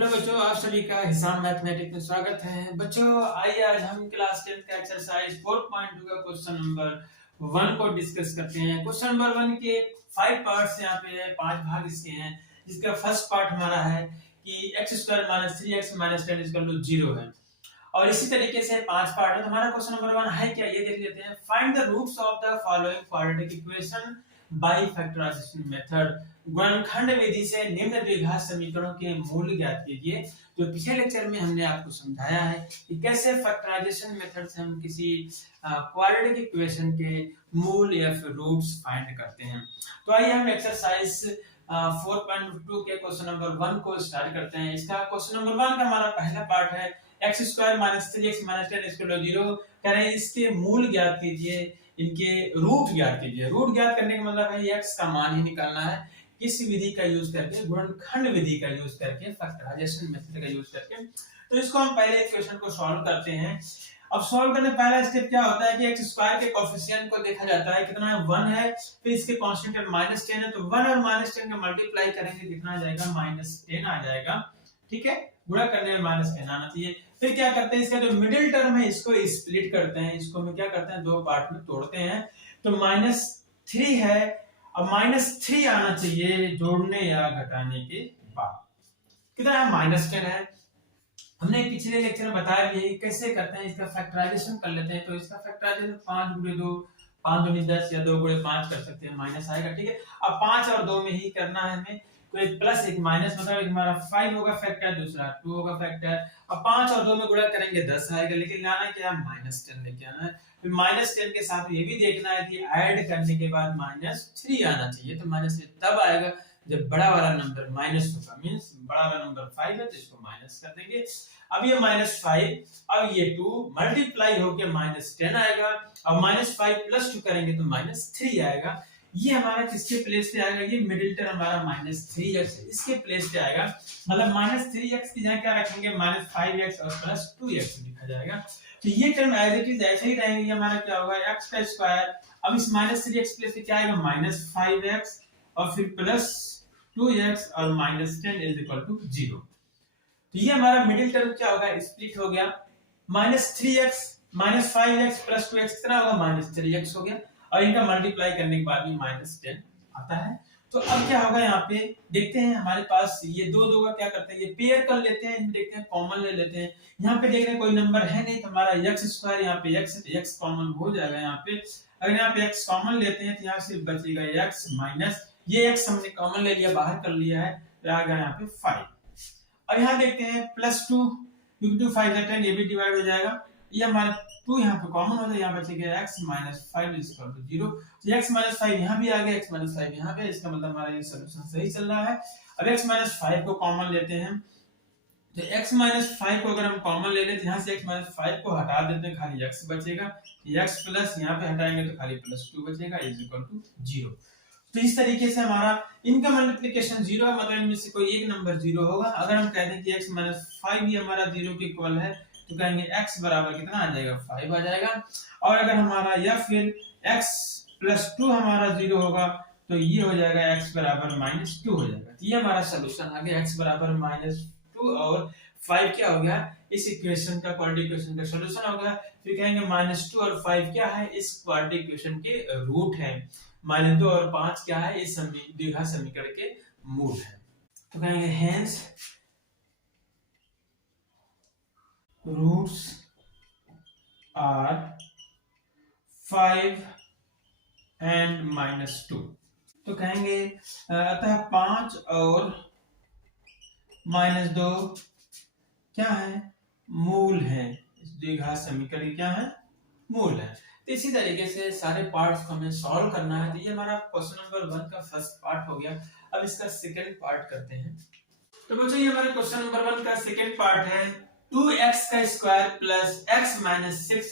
Hello बच्चों, आप सभी का हिसाब मैथमेटिक्स में स्वागत है। बच्चों आइए आज हम क्लास 10 का एक्सरसाइज 4.2 का क्वेश्चन नंबर 1 को डिस्कस करते हैं। क्वेश्चन नंबर 1 के 5 पार्ट्स यहाँ पे है, 5 भाग इसके हैं। जिसका फर्स्ट पार्ट हमारा है कि x² - 3x - 10 = 0 है और इसी तरीके से 5 पार्ट है। तो हमारा क्वेश्चन नंबर 1 है क्या, ये देख लेते हैं। Find the roots of the following quadratic equation by factorization method. गुणनखंड विधि से निम्न द्विघात समीकरणों के मूल ज्ञात कीजिए। जो पिछले लेक्चर में हमने आपको समझाया है कि कैसे फैक्टराइजेशन मेथड से हम किसी क्वाड्रेटिक इक्वेशन के मूल या फिर रूट्स फाइंड करते हैं। तो आइए हम एक्सरसाइज 4.2 के क्वेश्चन नंबर 1 को स्टार्ट करते हैं। इसका क्वेश्चन नंबर 1 का हमारा पहला पार्ट है x² - 3x - 10 = 0। कह रहे हैं इसके मूल ज्ञात कीजिए, इनके रूट ज्ञात कीजिए। रूट ज्ञात करने का मतलब है x का मान ही निकालना है। किस विधि का यूज करके? गुणनखंड विधि का यूज करके, फैक्टराइजेशन मेथड का यूज करके। तो इसको हम पहले इक्वेशन को सॉल्व करते हैं। अब सॉल्व करने पहला स्टेप क्या होता है कि x² के कोएफिशिएंट को देखा जाता है, कितना है 1 है, फिर इसके कांस्टेंट है -10 है, तो 1 और -10 का मल्टीप्लाई करेंगे कितना आ जाएगा, -10 आ जाएगा। ठीक है, गुणा करने में -10 आना चाहिए। फिर क्या करते हैं, इसका जो मिडिल टर्म है इसको स्प्लिट करते हैं। इसको हम क्या करते हैं, दो पार्ट में तोड़ते हैं। तो -3 है, अब -3 आना चाहिए जोड़ने या घटाने के बाद। कितना है, -10 है। हमने पिछले लेक्चर में बताया भी है कैसे करते हैं, इसका फैक्टराइजेशन कर लेते हैं। तो इसका फैक्टराइजेशन 5 × 2 5 × 10 या 2 × 5 कर सकते हैं, माइनस आएगा। ठीक है, अब 5 और 2 में ही करना है हमें। तो एक प्लस एक माइनस, मतलब एक हमारा 5 होगा फैक्टर, दूसरा 2 होगा फैक्टर। अब 5 और 2 में गुणा करेंगे 10 आएगा, लेकिन लाना क्या है, -10 लेके आना है। फिर -10 के साथ ये भी देखना है कि ऐड करने के बाद -3 आना चाहिए। तो -3 तब आएगा जब बड़ा वाला नंबर माइनस होगा, मींस बड़ा वाला नंबर 5 है तो इसको माइनस कर देंगे। अब ये -5, अब ये 2 मल्टीप्लाई होके -10 आएगा। अब -5 + 2 करेंगे तो -3 आएगा। ये हमारा किसके प्लेस पे आएगा, ये मिडिल टर्म हमारा -3x इसके प्लेस पे आएगा। मतलब -3x की जगह क्या रखेंगे, -5x और +2x लिखा जाएगा। तो ये टर्म एज इट इज ऐसे ही रहेंगे। ये हमारा क्या होगा, x का स्क्वायर। अब इस -3x प्लेस पे क्या आएगा, -5x और फिर +2x और -10 = 0। तो ये हमारा मिडिल टर्म क्या होगा, स्प्लिट हो गया। -3x -5x +2x कितना होगा, -3x हो गया। और इनका मल्टीप्लाई करने के बाद भी -10 आता है। तो अब क्या होगा, यहाँ पे देखते हैं हमारे पास ये दो का क्या करते हैं, ये पेयर कर लेते हैं, इनमें देखते हैं कॉमन ले लेते हैं। यहाँ पे देख रहे हैं कोई नंबर है नहीं, तो हमारा x², यहाँ पे x है तो x कॉमन हो जाएगा। यहाँ पे अगर यहाँ पे x कॉमन लेते हैं तो यहाँ सिर्फ बचेगा x माइनस ये x हमने कॉमन ले लिया, बाहर कर लिया है, तो आ गया यहाँ पे 5। अब यहाँ देखते हैं +2, क्योंकि 2 5 10 ये भी डिवाइड हो जाएगा। ये हमारा 2 यहाँ पे कॉमन हो जाए, यहाँ बचेगा x - 5 = 0। तो x - 5 यहाँ भी आ गया, x - 5 यहाँ पे, इसका मतलब हमारा ये सॉल्यूशन सही चल रहा है। अब x - 5 को कॉमन लेते हैं। तो x - 5 को अगर हम कॉमन ले लें तो यहाँ से x - 5 को हटा देते हैं, खाली x बचेगा। x प्लस यहाँ पे हटाएंगे तो खाली +2 बचेगा = 0। तो इस तरीके से हमारा इनका मल्टीप्लिकेशन 0 है, मतलब इनमें से कोई एक नंबर 0 होगा। अगर हम कहते हैं कि x - 5 भी हमारा 0 के इक्वल है तो कहेंगे x बराबर कितना आ जाएगा, 5 आ जाएगा। और अगर हमारा या फिर x + 2 हमारा 0 होगा तो ये हो जाएगा x बराबर -2 हो जाएगा। तो ये हमारा सॉल्यूशन आ गया, x बराबर -2 और 5 क्या हो गया, इस इक्वेशन का क्वाड्रेटिक इक्वेशन का सॉल्यूशन हो गया। फिर कहेंगे -2 और 5 क्या है, इस क्वाड्रेटिक इक्वेशन के रूट है। -2 और 5 क्या है, इस द्विघात समीकरण के मूल है। तो कहेंगे हेंस रूट्स आर 5 एंड -2। तो कहेंगे अतः 5 और -2 क्या है, मूल है। इस द्विघात समीकरण क्या है, मूल है। तो इसी तरीके से सारे पार्ट्स को हमें सॉल्व करना है। तो ये हमारा क्वेश्चन नंबर 1 का फर्स्ट पार्ट हो गया। अब इसका सेकंड पार्ट करते हैं। तो बच्चों ये हमारे क्वेश्चन नंबर 1 का सेकंड पार्ट है 2x² + x - 6 =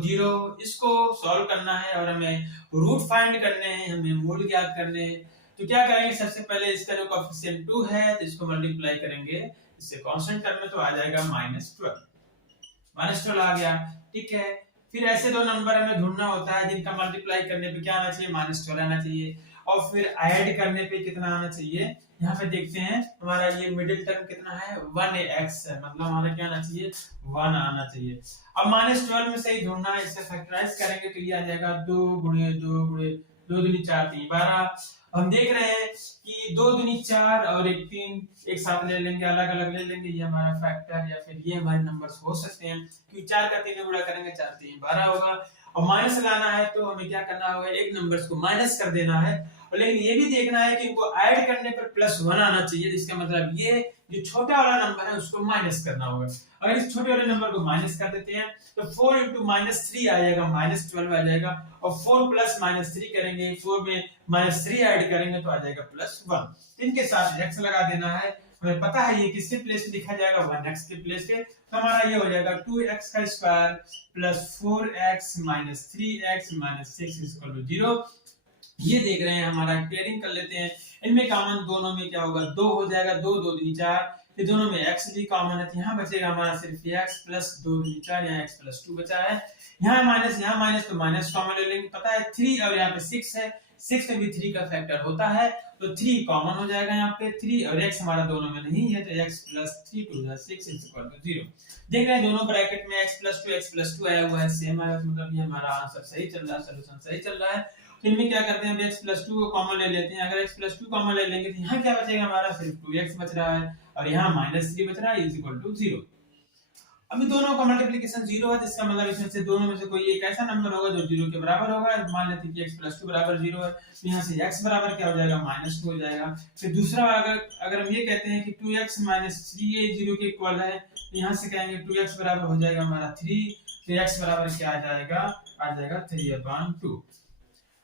0। इसको सॉल्व करना है और हमें रूट फाइंड करने हैं, हमें मूल ज्ञात करने हैं। तो क्या करेंगे, सबसे पहले इसका जो कोएफिशिएंट 2 है तो इसको मल्टीप्लाई करेंगे इससे कांस्टेंट टर्म में, तो आ जाएगा -12 आ गया। ठीक है, फिर ऐसे दो नंबर हमें ढूंढना होता है जिनका मल्टीप्लाई करने पे क्या आना चाहिए, -12 आना चाहिए। और फिर ऐड करने पे कितना आना चाहिए, यहाँ पे देखते हैं हमारा ये मिडिल टर्म कितना है 1x है, मतलब हमारा क्या आना चाहिए 1 आना चाहिए। अब -12 में सही ढूंढना है, इसे फैक्टराइज करेंगे तो ये आ जाएगा 2 गुणे 2 गुणे 2 दूनी 4 3 12। हम देख रहे हैं कि 2 दूनी 4 और 1 3 एक साथ ले लेंगे, अलग अलग ले लेंगे, ये हमारा फैक्टर या फिर ये हमारे नंबर्स हो सकते हैं, क्योंकि 4 का 3 में गुणा करेंगे 4 3 12 होगा। और माइनस लाना है तो हमें क्या करना होगा, एक नंबर्स को माइनस कर देना है, और लेकिन ये भी देखना है कि इनको ऐड करने पर +1 आना चाहिए, जिसका मतलब ये जो छोटा वाला नंबर है उसको माइनस करना होगा। अगर इस छोटे वाले नंबर को माइनस कर देते हैं तो 4 × -3 आ जाएगा, -12 आ जाएगा, और 4 + -3 करेंगे, 4 में -3 ऐड करेंगे तो आ जाएगा +1। इनके साथ x लगा देना है, हमें पता है ये किसके प्लेस पे लिखा जाएगा 1x के प्लेस पे, तो हमारा ये हो जाएगा 2x² + 4x - 3x - 6 = 0। ये देख रहे हैं, हमारा पेयरिंग कर लेते हैं, इनमें कॉमन दोनों में क्या होगा 2 हो जाएगा, 2 2 दूनी 4, ये दोनों में x भी कॉमन है, तो यहाँ बचेगा हमारा सिर्फ x + 2 दूनी 4, यहाँ x + 2 बचा है, यहाँ माइनस तो माइनस कॉमन ले लेंगे, पता है 3 और यहाँ पे 6 है, 6 में भी 3 का फैक्टर होता है, तो 3 कॉमन हो जाएगा, यहाँ पे 3 और x हमारा दोनों में नहीं है, तो x + 3 2 6 = 0। देख रहे हैं दोनों ब्रैकेट में x + 2 आया हुआ है, सेम आया, मतलब ये हमारा आंसर सही चल रहा है, सॉल्यूशन सही चल रहा है। तो इनमें क्या करते हैं, x + 2 को कॉमन ले लेते हैं, अगर x + 2 कॉमन ले लेंगे तो यहाँ क्या बचेगा, हमारा सिर्फ 2x बच रहा है, और यहाँ -3 बच रहा है, = 0। अभी दोनों का मल्टीप्लिकेशन 0 है, जिसका मतलब इसमें से दोनों में से कोई एक ऐसा नंबर होगा जो 0 के बराबर होगा। मान लेते हैं कि x + 2 = 0 है, तो यहाँ से x बराबर क्या हो जाएगा, -2 हो जाएगा। फिर दूसरा अगर हम ये कहते हैं कि 2x - 3a 0 के इक्वल है, तो यहाँ से कहेंगे 2x बराबर हो जाएगा हमारा 3, तो x बराबर क्या आ जाएगा 3/2।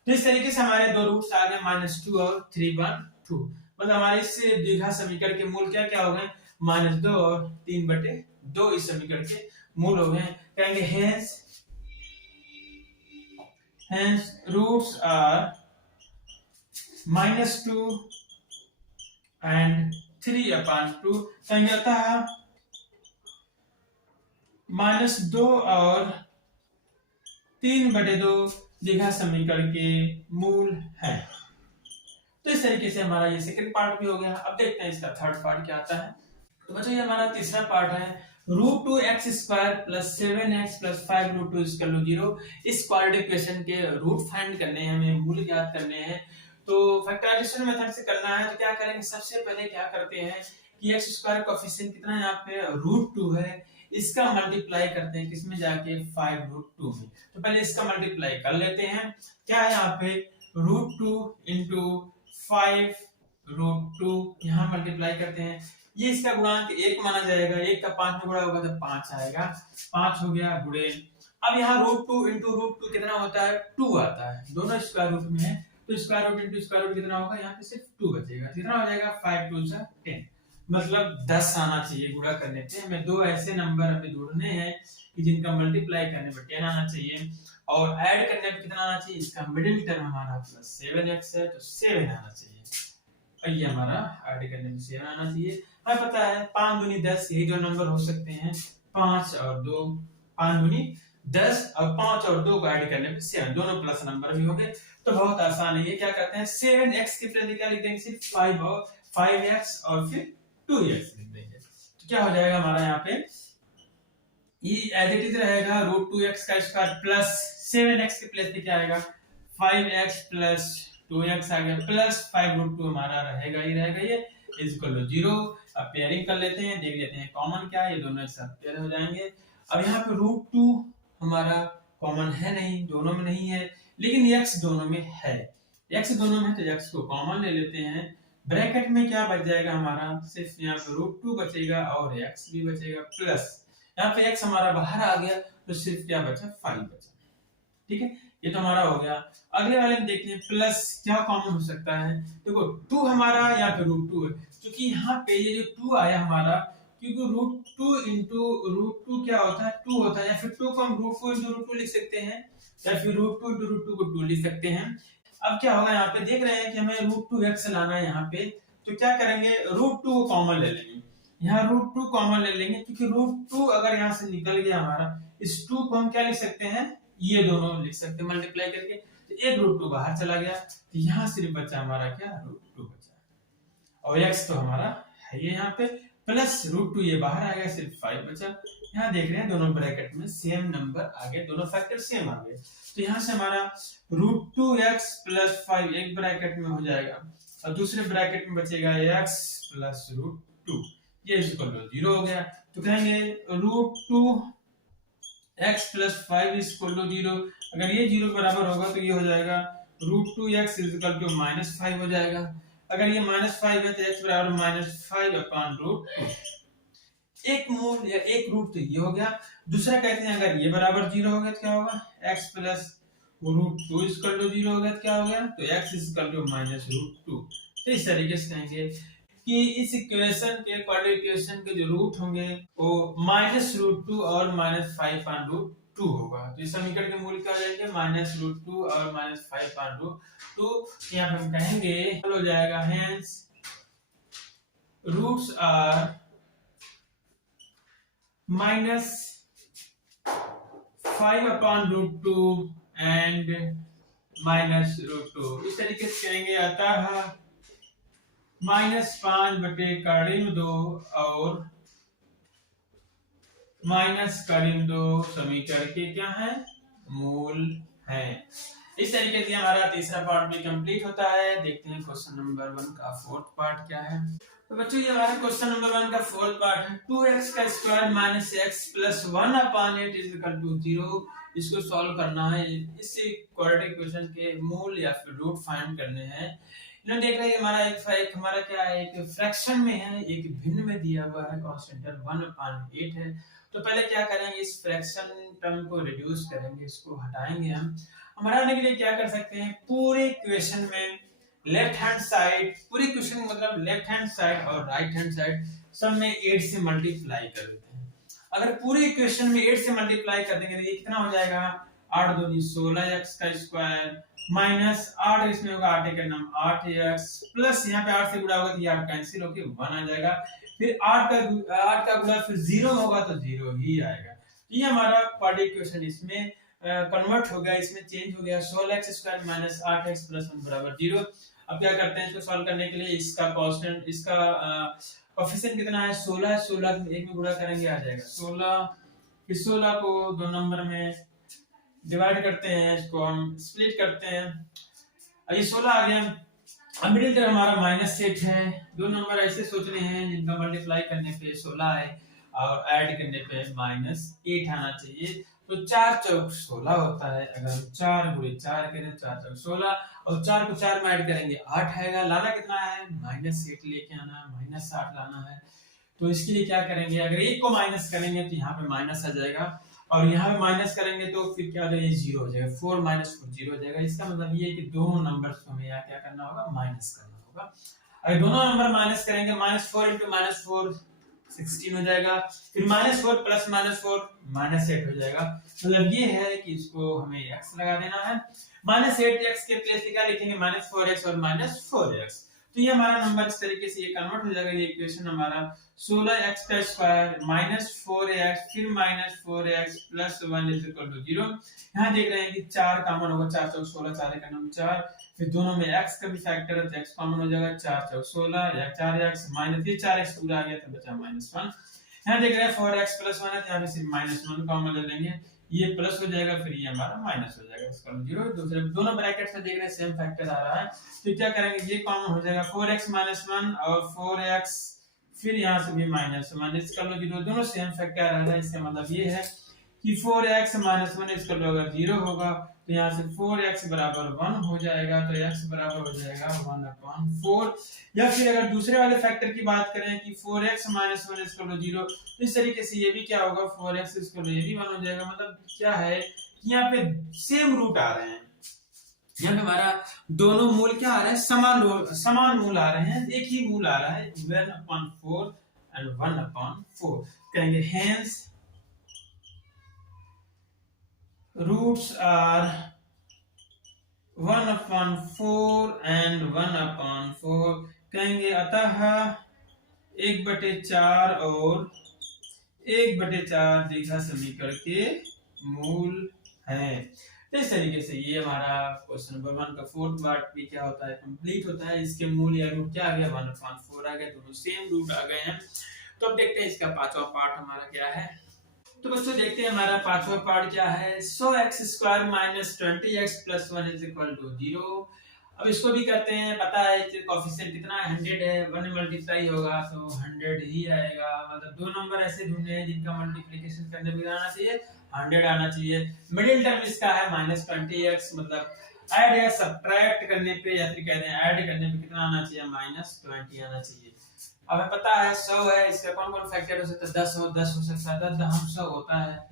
तो इस तरीके से हमारे दो रूट्स आ गए -2 और 3/2, मतलब हमारे इस द्विघात समीकरण के मूल क्या क्या हो गए, -2 और 3/2 इस समीकरण के मूल हो गए। कहेंगे hence roots are -2 and 3/2। कहेंगे अतः -2 और 3/2 द्विघात समीकरण के मूल है। तो इस तरीके से हमारा ये सेकंड पार्ट भी हो गया। अब देखते हैं इसका थर्ड पार्ट क्या आता है। तो बच्चों ये हमारा तीसरा पार्ट है, √2x² + 7x + 5√2 = 0। इस क्वाड्रेटिक इक्वेशन के रूट फाइंड करने हैं, हमें मूल ज्ञात करने हैं। तो फैक्टराइजेशन मेथड से करना है, तो क्या करेंगे, सबसे पहले क्या करते हैं कि x² कोएफिशिएंट कितना यहाँ पे √2 है, इसका मल्टीप्लाई करते हैं किसमें जाके 5√2 में। तो पहले इसका मल्टीप्लाई कर लेते हैं, क्या है यहाँ पे √2 × 5√2, यहाँ मल्टीप्लाई करते हैं, ये इसका गुणांक 1 माना जाएगा, 1 का 5 में गुणा होगा तो 5 आएगा, 5 हो गया गुणे। अब यहाँ √2 × √2 कितना होता है 2 आता है, दोनों स्क्वायर रूट में है, तो स्क्वायर रूट × स्क्वायर रूट कितना होगा, यहाँ पे सिर्फ 2 बचेगा, कितना हो जाएगा 5 2 10, मतलब 10 आना चाहिए गुणा करने पे। हमें दो ऐसे नंबर हमें ढूंढने हैं कि जिनका मल्टीप्लाई करने पे 10 आना चाहिए, और ऐड करने पे कितना आना चाहिए, इसका मिडिल टर्म हमारा +7x है, तो 7 आना चाहिए, और ये हमारा ऐड करने में 7 आना चाहिए। हमें पता है 5 दूनी 10, यही दो नंबर हो सकते हैं, 5 और 2, 5 दूनी 10 और 5 और 2 को ऐड करने पे 7, दोनों प्लस नंबर भी होंगे, तो बहुत आसान है। ये क्या करते हैं 7x के प्लेस क्या लिख देंगे, सिर्फ 5x और फिर 2x लिख देंगे, तो क्या हो जाएगा हमारा यहाँ पे ये एज इट इज रहेगा √2x² प्लस 7x के प्लेस पे क्या आएगा 5x + 2x आ गया, प्लस 5√2 हमारा रहेगा ही रहेगा, ये = 0। अब पेयरिंग कर लेते हैं, देख लेते हैं कॉमन क्या है, ये दोनों एक साथ पेयर हो जाएंगे। अब यहाँ पे √2 हमारा कॉमन है नहीं, दोनों में नहीं है, लेकिन x दोनों में है, x दोनों में, तो x को कॉमन ले लेते हैं। ब्रैकेट में क्या बच जाएगा हमारा, सिर्फ यहाँ पे √2 बचेगा और x भी बचेगा, प्लस यहाँ पे x हमारा बाहर आ गया, तो सिर्फ क्या बचा 5 बचा, ठीक है, ये तो हमारा हो गया। अगले वाले में देखते हैं प्लस क्या कॉमन हो सकता है, देखो 2 हमारा यहाँ पे √2 है, क्योंकि यहाँ पे ये जो 2 आया हमारा, क्योंकि √2 × √2 क्या होता है 2 होता है, या फिर 2 को हम √2 × √2 लिख सकते हैं, या फिर √2 × √2 को 2 लिख सकते हैं। अब क्या होगा, यहाँ पे देख रहे हैं कि हमें √2x लाना है यहाँ पे, तो क्या करेंगे √2 को कॉमन ले लेंगे, यहाँ √2 कॉमन ले लेंगे, क्योंकि √2 अगर यहाँ से निकल गया हमारा, इस 2 को हम क्या लिख सकते हैं, ये दोनों लिख सकते हैं मल्टीप्लाई करके, तो एक √2 बाहर चला गया, तो यहाँ सिर्फ बचा हमारा क्या √2 बचा, और x तो हमारा है ये यहाँ पे, प्लस √2 ये बाहर आ गया, सिर्फ 5 बचा। यहाँ देख रहे हैं दोनों ब्रैकेट में सेम नंबर आ गए, दोनों फैक्टर सेम आ गए। तो यहाँ से हमारा √2x + 5 एक ब्रैकेट में हो जाएगा और दूसरे ब्रैकेट में बचेगा x + √2, ये इक्वल टू 0 हो गया। तो कहेंगे √2x + 5 इक्वल टू 0। अगर ये 0 बराबर होगा तो ये हो जाएगा √2x इक्वल टू -5 हो जाएगा। अगर ये -5 है तो x बराबर -5/√2। एक मूल या एक रूट तो ये हो गया। दूसरा कहते हैं अगर ये बराबर 0 हो गया तो क्या होगा, x + √2 इक्वल टू 0 हो गया तो क्या हो गया, तो x इक्वल टू -√2। तो इस तरीके से कहेंगे कि इस इक्वेशन के क्वाड्रेटिक इक्वेशन के जो रूट होंगे वो -√2 और -5/√2 होगा। तो इस समीकरण के मूल क्या हो जाएंगे, -√2 और -5/√2। यहाँ पे हम कहेंगे हो जाएगा हेंस रूट्स आर -5/√2 एंड -√2। इस तरीके से कहेंगे अतः -5/2 और -2 समीकरण के क्या है, मूल हैं। इस तरीके से हमारा तीसरा पार्ट भी कंप्लीट होता है। देखते हैं क्वेश्चन नंबर 1 का फोर्थ पार्ट क्या है। तो बच्चों ये हमारा क्वेश्चन नंबर 1 का फोर्थ पार्ट है। 2x का square minus x plus 1/8 is equal to 0। इसको सॉल्व करना है। इससे क्वाड्रेटिक इक्वेशन के मूल या फिर रूट फाइंड करने हैं। इन्होंने देख रहे हैं हमारा एक हमारा क्या है, एक फ्रैक्शन में है, एक भिन्न में दिया हुआ है, कांस्टेंट 1/8 है। तो पहले क्या करेंगे, इस फ्रैक्शन टर्म को रिड्यूस करेंगे, इसको हटाएंगे हम। हटाने के लिए क्या कर सकते हैं, पूरे इक्वेशन में लेफ्ट हैंड साइड, पूरी इक्वेशन मतलब लेफ्ट हैंड साइड और राइट हैंड साइड सब में 8 से मल्टीप्लाई कर देते हैं। अगर पूरी इक्वेशन में 8 से मल्टीप्लाई कर देंगे तो ये कितना हो जाएगा, 8 दूनी 16x का स्क्वायर माइनस 8 इसमें होगा 8 का नाम 8x प्लस यहाँ पे 8 से गुणा होगा तो ये 8 कैंसिल होके 1 आ जाएगा। फिर 8 का गुणा फिर 0 होगा तो 0 ही आएगा। ये हमारा क्वाड्रेटिक इक्वेशन इसमें कन्वर्ट हो गया, इसमें चेंज हो गया। 16x square minus 8x plus 1 बराबर 0। अब क्या करते हैं, इसको सॉल्व करने के लिए इसका कांस्टेंट, इसका कोएफिशिएंट कितना है, 16 है। 16 को 1 में गुणा करेंगे आ जाएगा 16। फिर 16 को 2 नंबर में डिवाइड करते हैं, इसको हम स्प्लिट करते हैं। ये 16 आ गया। अब मिडिल टर्म हमारा -8 है। 2 नंबर ऐसे सोचने हैं जिनका मल्टीप्लाई करने पे 16 है और ऐड करने पे -8 आना चाहिए। तो 4 चौक 16 होता है। अगर हम 4 गुणे 4 करें 4 चौक 16 और 4 को 4 में ऐड करेंगे 8 आएगा। लाना कितना है, -8 लेके आना है, -8 लाना है। तो इसके लिए क्या करेंगे, अगर 1 को माइनस करेंगे तो यहाँ पे माइनस आ जाएगा और यहाँ पे माइनस करेंगे तो फिर क्या हो जाएगा, 0 हो जाएगा। 4 - 4 0 हो जाएगा। इसका मतलब ये है कि दोनों नंबर्स को हमें यहाँ क्या करना होगा, माइनस करना होगा। अगर दोनों नंबर माइनस करेंगे -4 × -4 16 हो जाएगा। फिर -4 प्लस -4 -8 हो जाएगा। मतलब ये है कि इसको हमें x लगा देना है। -8x के प्लेस पे क्या लिखेंगे, -4x और -4x। तो ये हमारा नंबर इस तरीके से ये कन्वर्ट हो जाएगा। ये इक्वेशन हमारा 16x का स्क्वायर -4x फिर -4x plus 1 is equal to 0। यहाँ देख रहे हैं कि 4 कॉमन होगा, 4 चौक 16, 4 का नाम 4। फिर दोनों में x का भी फैक्टर है तो x कॉमन हो जाएगा, 4 चौक 16 या 4x माइनस ये 4x पूरा आ गया तो बचा -1। यहाँ देख रहे हैं 4x प्लस 1 है तो यहाँ पे सिर्फ -1 कॉमन ले लेंगे, ये प्लस हो जाएगा, फिर ये हमारा माइनस हो जाएगा। इसका 0 दूसरे दोनों ब्रैकेट से देख रहे हैं सेम फैक्टर आ रहा है तो क्या करेंगे, ये कॉमन हो जाएगा 4x - 1 और 4x फिर यहाँ से भी माइनस इसका 0, दोनों सेम फैक्टर आ रहा है। इसका मतलब ये है कि 4x - 1 इसका अगर 0 होगा तो यहाँ से 4x बराबर 1 हो जाएगा। तो x बराबर हो जाएगा 1/4। या फिर अगर दूसरे वाले फैक्टर की बात करें कि 4x - 1 इसका 0, तो इस तरीके से ये भी क्या होगा, 4x इसका ये भी 1 हो जाएगा। मतलब क्या है कि यहाँ पे सेम रूट आ रहे हैं, यहाँ पे हमारा दोनों मूल क्या आ रहे हैं, समान मूल आ रहे हैं, एक ही मूल आ रहा है 1/4 एंड 1/4। कहेंगे हेंस रूट्स आर 1/4 एंड 1/4। कहेंगे अतः 1/4 और 1/4 दीर्घा समीकरण के मूल हैं। तो इस तरीके से ये हमारा क्वेश्चन नंबर 1 का फोर्थ पार्ट भी क्या होता है, कंप्लीट होता है। इसके मूल या रूट क्या आ गया, 1/4 आ गया, दोनों सेम रूट आ गए हैं। तो अब देखते हैं इसका पांचवा पार्ट हमारा क्या है। तो बच्चों देखते हैं हमारा पांचवा पार्ट क्या है। So x square minus 20x plus 1 is equal to 0। अब इसको भी करते हैं, पता है कोफिशिएंट कितना है, 100 है, 1 मल्टीप्लाई होगा तो 100 ही आएगा। मतलब दो नंबर ऐसे ढूंढने हैं जिनका मल्टीप्लिकेशन करने में आना चाहिए 100 आना चाहिए। मिडिल टर्म इसका है माइनस 20x, मतलब ऐड या सब्ट्रैक्ट करने पे या फिर कहते हैं ऐड करने पे कितना आना चाहिए, माइनस 20 आना चाहिए। अब हमें पता है 100 है, इसका कौन कौन फैक्टर हो सकता है, 10 हो सकता है, 10 हम 100 होता है,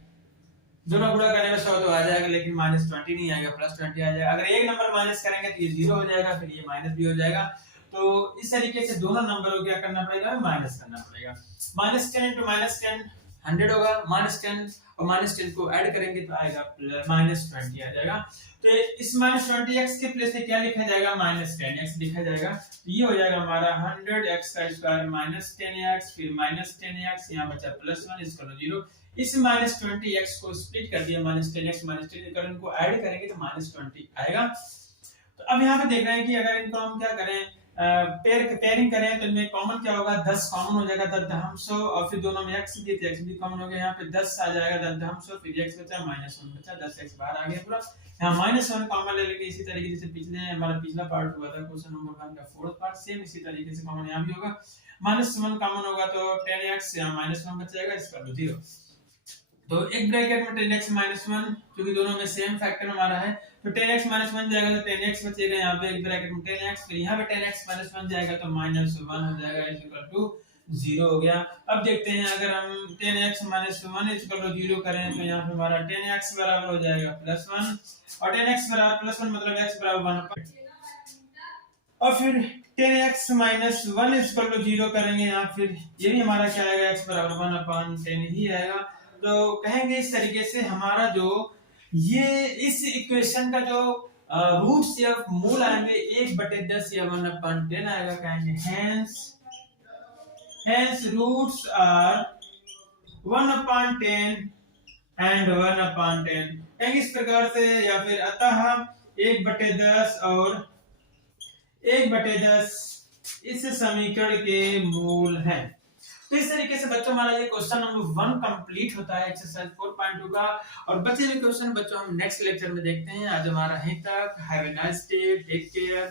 दोनों गुणा करने में 100 तो आ जाएगा, लेकिन माइनस 20 नहीं आएगा, प्लस 20 आ जाएगा। अगर एक नंबर माइनस करेंगे तो ये 0 हो जाएगा, फिर ये माइनस भी हो जाएगा। तो इस तरीके से दोनों नंबरों को क्या करना पड़ेगा, माइनस करना पड़ेगा। माइनस 10 इंटू माइनस 10 100 होगा, माइनस 10 और माइनस 10 को ऐड करेंगे तो आएगा माइनस 20 आ जाएगा। तो इस माइनस 20x के प्लेस पे क्या लिखा जाएगा, माइनस 10x लिखा जाएगा। तो ये हो जाएगा हमारा 100x का स्क्वायर माइनस 10x, फिर माइनस 10x, यहाँ बचा प्लस 1 इसका 0। इस माइनस 20x को स्प्लिट कर दिया, माइनस 10x माइनस 10, अगर इनको ऐड करेंगे तो माइनस 20 आएगा। तो अब यहाँ पे देख रहे हैं कि अगर इनको हम क्या करें, पेयरिंग करें तो इनमें कॉमन क्या होगा, 10 कॉमन हो जाएगा, 10 हम 100 और फिर दोनों में x दिए तो x भी कॉमन हो गया, यहाँ पे 10 आ जाएगा, 10 हम 100, फिर x बचा माइनस 1 बचा, 10x बाहर आ गया पूरा। यहाँ माइनस 1 कॉमन ले लेंगे, इसी तरीके से पिछले हमारा पिछला पार्ट हुआ था क्वेश्चन नंबर 1 का फोर्थ पार्ट, सेम इसी तरीके से कॉमन यहाँ भी होगा। माइनस 1 कॉमन होगा तो 10x, यहाँ माइनस 1 बच जाएगा, इसका 0। तो एक ब्रैकेट में 10x माइनस 1, क्योंकि दोनों में सेम फैक्टर हमारा है, तो 10x माइनस 1 जाएगा तो 10x बचेगा, यहाँ पे एक ब्रैकेट में 10x, फिर यहाँ पे 10x माइनस 1 जाएगा तो माइनस 1 हो जाएगा, इज इक्वल टू 0 हो गया। अब देखते हैं अगर हम 10x minus 1 is equal to 0 करें तो यहाँ पे हमारा 10x बराबर हो जाएगा प्लस 1, और 10x बराबर प्लस 1 मतलब x बराबर 1, और फिर 10x minus 1 is equal to 0 करेंगे, यहाँ फिर ये भी हमारा क्या आएगा, x बराबर 1/10 ही आएगा। तो कहेंगे इस तरीके से हमारा जो ये इस इक्वेशन का जो रूट्स या मूल आएंगे 1/10 या 1/10 आएगा, कहेंगे hence roots are 1/10 and 1/10, कहेंगे इस प्रकार से, या फिर अतः 1/10 और 1/10 इस समीकरण के मूल हैं। तो इस तरीके से बच्चों हमारा ये क्वेश्चन नंबर 1 कंप्लीट होता है एक्सरसाइज 4.2 का। और बचे हुए क्वेश्चन बच्चों हम नेक्स्ट लेक्चर में देखते हैं। आज हमारा यहीं तक। Have a nice day, take care.